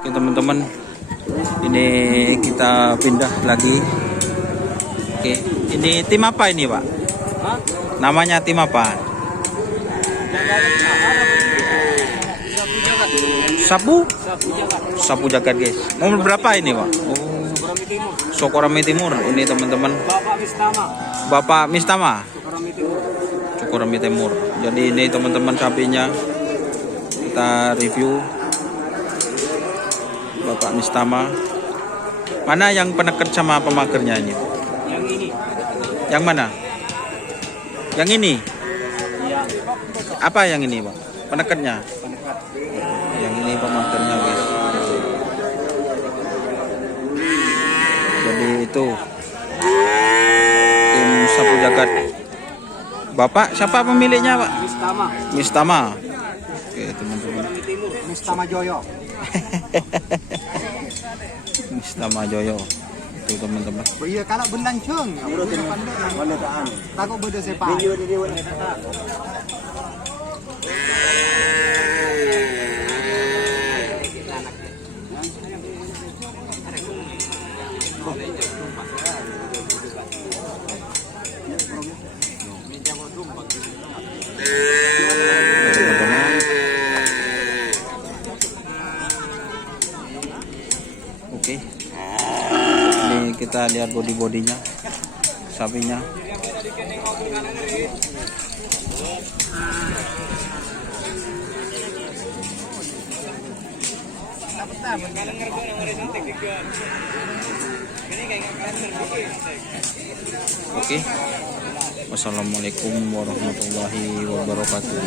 Oke teman-teman, ini kita pindah lagi. Oke, ini tim apa ini Pak? Namanya tim apa? Sapu jagat guys. Nomor berapa ini Pak? Oh, Sukorame Timur. Ini teman-teman. Bapak Mistama. Sukorame Timur. Jadi ini teman-teman sapinya kita review. Bapak Mistama. Mana yang peneker sama pemagernya ini? Yang ini. Yang mana? Yang ini? Iya. Apa yang ini Pak? Penekernya? Yang ini pemagernya guys. Jadi itu tim sapu jagat. Bapak siapa pemiliknya Pak? Mistama. Mistama. Oke teman-teman. Mistama Joyo. Mistama Joyo. Itu teman-teman. Iya kalau benang cung. Takut beda sepak. Oke. Ini kita lihat body-bodinya sapinya. Oke. Wassalamualaikum warahmatullahi wabarakatuh.